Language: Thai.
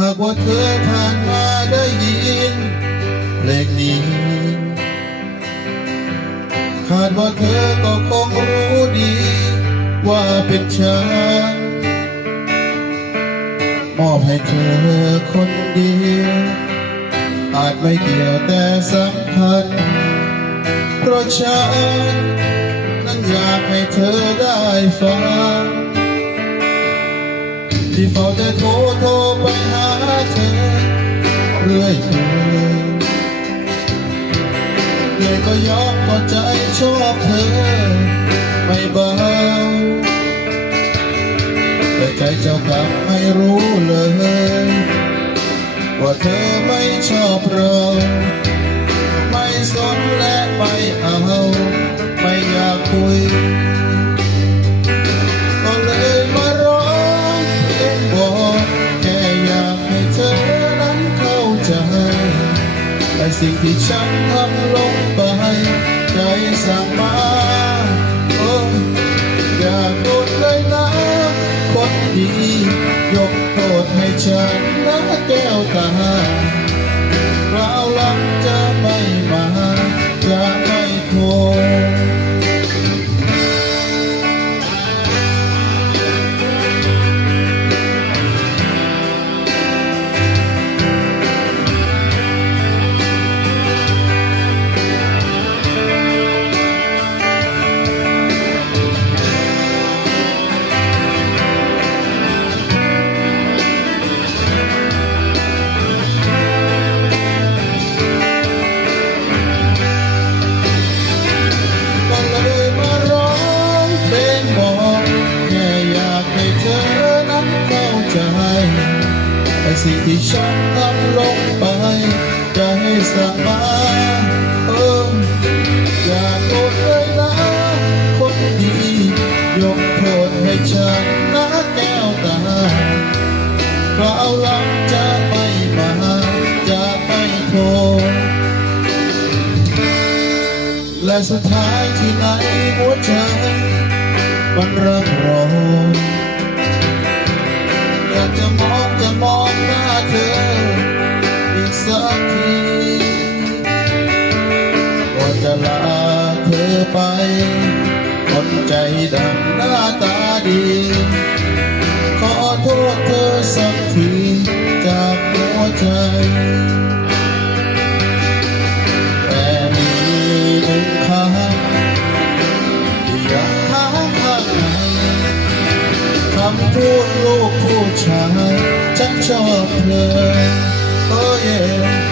หากว่าเธอผ่านมาได้ยินเพลงนี้คาดว่าเธอก็คงรู้ดีว่าเป็นฉันมอบให้เธอคนเดียวอาจไม่เกี่ยวแต่สัมพันธ์เพราะฉันนั้นอยากให้เธอได้ฟังที่เฝ้าแต่โทรไปหาเธอเรื่อยก็ยอมก็ใจชอบเธอไม่เบาแต่ใจเจ้ากลับไม่รู้เลยว่าเธอไม่ชอบเราไม่สนและไม่เอาไม่อยากคุยก็เลยมาร้องเพลงบอกแค่อยากให้เธอนั้นเข้าใจแต่สิ่งที่ฉันทำลงไปใจสั่งมาอย่าโกรธเลยนะคนดียกโทษให้ฉันนะแก้วตาคราวหลังจะไม่มาจะไม่โทรสิ่งที่ฉันทำลงไปใจสั่งมาอย่าโกรธเลยนะคนดียกโทษให้ฉันนะแก้วตาคราวหลังจะไม่มาจะไม่โทรและสุดท้ายที่ไหนหัวใจมันรักรออยากจะมองหน้าเธออีกสักทีก่อนจะลาเธอไปคนใจดำหน้าตาดีขอโทษเธอสักทีจากหัวใจแต่มีหนึ่งคำที่ยังค้างข้างในคำพูดลูกผู้ชายฉันชอบเธอ oh yeah